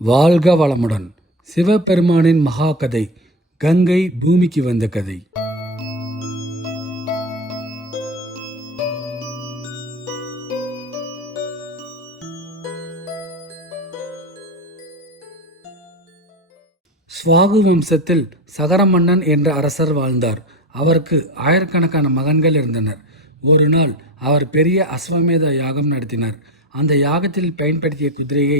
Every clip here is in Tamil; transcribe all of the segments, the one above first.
வாழ்க வளமுடன். சிவபெருமானின் மகா கதை. கங்கை பூமிக்கு வந்த கதை. ஸ்வாகு வம்சத்தில் சகர மன்னன் என்ற அரசர் வாழ்ந்தார். அவருக்கு ஆயிரக்கணக்கான மகன்கள் இருந்தனர். ஒரு நாள் அவர் பெரிய அஸ்வமேத யாகம் நடத்தினார். அந்த யாகத்தில் பயன்படுத்திய குதிரையை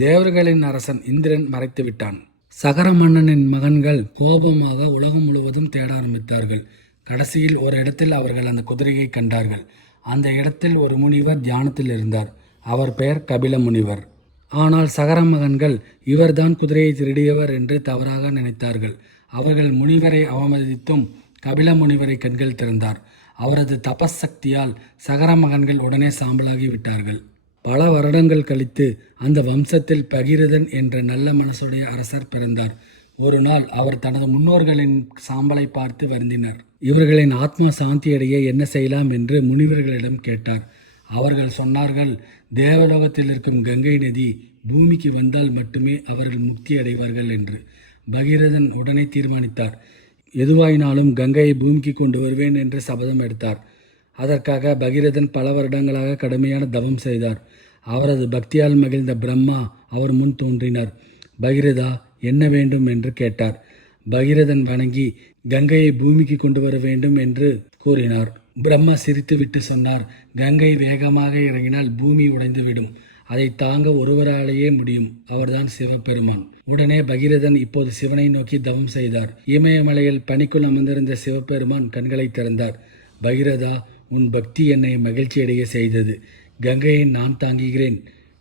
தேவர்களின் அரசன் இந்திரன் மறைத்து விட்டான். சகர மன்னனின் மகன்கள் கோபமாக உலகம் முழுவதும் தேட ஆரம்பித்தார்கள். கடைசியில் ஒரு இடத்தில் அவர்கள் அந்த குதிரையை கண்டார்கள். அந்த இடத்தில் ஒரு முனிவர் தியானத்தில் இருந்தார். அவர் பெயர் கபில முனிவர். ஆனால் சகர மகன்கள் இவர்தான் குதிரையை திருடியவர் என்று தவறாக நினைத்தார்கள். அவர்கள் முனிவரை அவமதித்தும் கபில முனிவரை கண்கள் திறந்தார். அவரது தபஸ் சக்தியால் சகர மகன்கள் உடனே சாம்பலாகி விட்டார்கள். பல வருடங்கள் கழித்து அந்த வம்சத்தில் பகீரதன் என்ற நல்ல மனசுடைய அரசர் பிறந்தார். ஒரு நாள் அவர் தனது முன்னோர்களின் சாம்பலை பார்த்து வருந்தினார். இவர்களின் ஆத்மா சாந்தியடைய என்ன செய்யலாம் என்று முனிவர்களிடம் கேட்டார். அவர்கள் சொன்னார்கள், தேவலோகத்தில் இருக்கும் கங்கை நதி பூமிக்கு வந்தால் மட்டுமே அவர்கள் முக்தி அடைவார்கள் என்று. பகீரதன் உடனே தீர்மானித்தார். எதுவாயினாலும் கங்கையை பூமிக்கு கொண்டு வருவேன் என்று சபதம் எடுத்தார். அதற்காக பகீரதன் பல வருடங்களாக கடுமையான தவம் செய்தார். அவரது பக்தியால் மகிழ்ந்த பிரம்மா அவர் முன் தோன்றினார். பகீரதா, என்ன வேண்டும் என்று கேட்டார். பகீரதன் வணங்கி கங்கையை பூமிக்கு கொண்டு வர வேண்டும் என்று கூறினார். பிரம்மா சிரித்து விட்டு சொன்னார், கங்கை வேகமாக இறங்கினால் பூமி உடைந்துவிடும். அதை தாங்க ஒருவராலேயே முடியும். அவர்தான் சிவபெருமான். உடனே பகீரதன் இப்போது சிவனை நோக்கி தவம் செய்தார். இமயமலையில் பனிக்குள் அமர்ந்திருந்த சிவபெருமான் கண்களை திறந்தார். பகீரதா, உன் பக்தி என்னை மகிழ்ச்சியடைய செய்தது. கங்கையை நான் தாங்குகிறேன்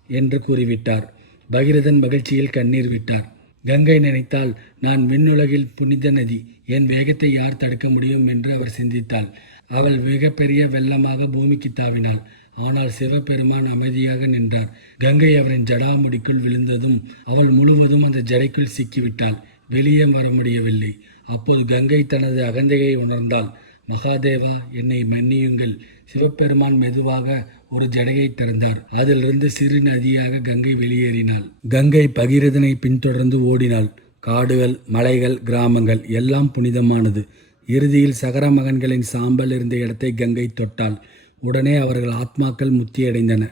என்று கூறிவிட்டார். பகீரதன் மகிழ்ச்சியில் கண்ணீர் விட்டார். கங்கை நினைத்தால், நான் விண்ணுலகில் புனித நதி, என் வேகத்தை யார் தடுக்க முடியும் என்று அவர் சிந்தித்தாள். அவள் மிகப்பெரிய வெள்ளமாக பூமிக்கு தாவினாள். ஆனால் சிவபெருமான் அமைதியாக நின்றார். கங்கை அவரின் ஜடாமுடிக்குள் விழுந்ததும் அவள் முழுவதும் அந்த ஜடைக்குள் சிக்கிவிட்டாள். வெளியே வர முடியவில்லை. அப்போது கங்கை தனது அகந்தையை உணர்ந்தாள். மகாதேவா, என்னை மன்னியுங்கள். சிவபெருமான் மெதுவாக ஒரு ஜடையை திறந்தார். அதிலிருந்து சிறு நதியாக கங்கை வெளியேறினாள். கங்கை பகீரதனை பின்தொடர்ந்து ஓடினாள். காடுகள், மலைகள், கிராமங்கள் எல்லாம் புனிதமானது. இறுதியில் சகர மகன்களின் சாம்பல் இருந்த இடத்தை கங்கை தொட்டாள். உடனே அவர்கள் ஆத்மாக்கள் முத்தியடைந்தன.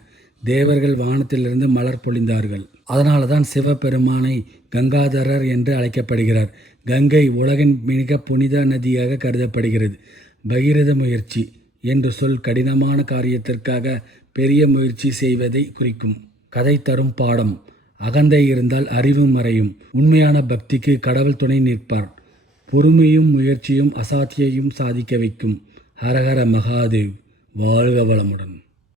தேவர்கள் வானத்திலிருந்து மலர் பொழிந்தார்கள். அதனால தான் சிவபெருமானை கங்காதரர் என்று அழைக்கப்படுகிறார். கங்கை உலகின் மிக புனித நதியாக கருதப்படுகிறது. பகீரத முயற்சி என்று சொல் கடினமான காரியத்திற்காக பெரிய முயற்சி செய்வதை குறிக்கும். கதை தரும் பாடம்: அகந்தை இருந்தால் அறிவு மறையும். உண்மையான பக்திக்கு கடவுள் துணை நிற்பார். பொறுமையும் முயற்சியும் அசாத்தியையும் சாதிக்க வைக்கும். ஹரஹர மகாதேவ். வாழ்க வளமுடன்.